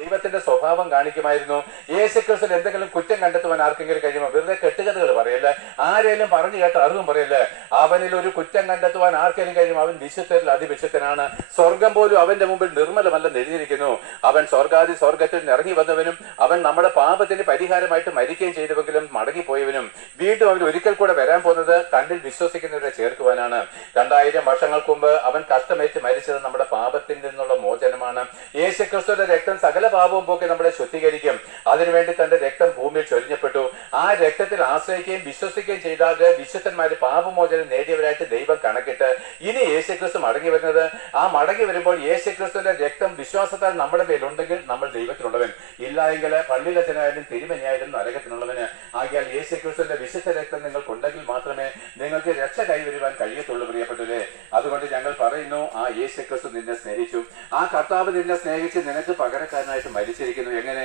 ദൈവത്തിന്റെ സ്വഭാവം കാണിക്കുമായിരുന്നു. യേശുക്രിസ്തുവിൽ എന്തെങ്കിലും കുറ്റം കണ്ടെത്തുവാൻ ആർക്കെങ്കിലും കഴിയുമോ? വെറുതെ കെട്ടുകഥകൾ പറയല്ല, ആരെങ്കിലും പറഞ്ഞു കേട്ട അറിവും പറയല്ല. അവനിൽ ഒരു കുറ്റം കണ്ടെത്തുവാൻ ആർക്കെങ്കിലും കഴിയും? അവൻ വിശുദ്ധരിൽ അതിവിശുദ്ധനാണ്. സ്വർഗം പോലും അവന്റെ മുമ്പിൽ നിർമ്മലമല്ലെന്ന് എഴുതിയിരിക്കുന്നു. അവൻ സ്വർഗത്തിൽ നിന്ന് ഇറങ്ങി വന്നവനും അവൻ നമ്മുടെ പാപത്തിന് പരിഹാരമായിട്ട് മരിക്കുകയും ചെയ്തുവെങ്കിലും മടങ്ങിപ്പോയവനും വീണ്ടും അവൻ ഒരിക്കൽ കൂടെ വരാൻ പോകുന്നത് തന്നിൽ വിശ്വസിക്കുന്നവരെ ചേർക്കുവാനാണ്. 2000 വർഷങ്ങൾക്ക് മുമ്പ് അവൻ കഷ്ടമേറ്റ് മരിച്ചത് നമ്മുടെ പാപത്തിൽ നിന്നുള്ള മോചനമാണ്. യേശുക്രിസ്തുവിന്റെ രക്തം സകല പാപവും പോക്കി നമ്മളെ ശുദ്ധീകരിക്കും. അതിനുവേണ്ടി തന്റെ രക്തം ഭൂമിയിൽ ചൊരിഞ്ഞപ്പെട്ടു. ആ രക്തത്തിൽ ആശ്രയിക്കുകയും വിശ്വസിക്കുകയും ചെയ്താൽ വിശുദ്ധന്മാര് പാപമോചനം നേടിയവരായിട്ട് ദൈവം കണക്കിട്ട് ഇനി യേശുക്രിസ്തു മടങ്ങി വരുന്നത്. ആ മടങ്ങി വരുമ്പോൾ യേശുക്രിസ്തുവിന്റെ രക്തം വിശ്വാസത്താൽ നമ്മുടെ മേലുണ്ടെങ്കിൽ നമ്മൾ ദൈവത്തിലുള്ളവൻ, ഇല്ല എങ്കിൽ പള്ളിയിലച്ചനായാലും തിരുമനിയായാലും നരകത്തിനുള്ളവന്. ആകിയാൽ യേശുക്രിസ്തുവിന്റെ വിശുദ്ധ രക്തം നിങ്ങൾക്കുണ്ടെങ്കിൽ മാത്രമേ നിങ്ങൾക്ക് രക്ഷ കൈവരുവാൻ കഴിയത്തുള്ളൂ പ്രിയപ്പെട്ടവരെ. അതുകൊണ്ട് ഞങ്ങൾ പറയുന്നു, ആ യേശുക്രിസ്തു നിന്നെ സ്നേഹിച്ചു. ആ കർത്താവ് നിന്നെ സ്നേഹിച്ച് നിനക്ക് പകരക്കാരനായിട്ട് മരിച്ചിരിക്കുന്നു. എങ്ങനെ?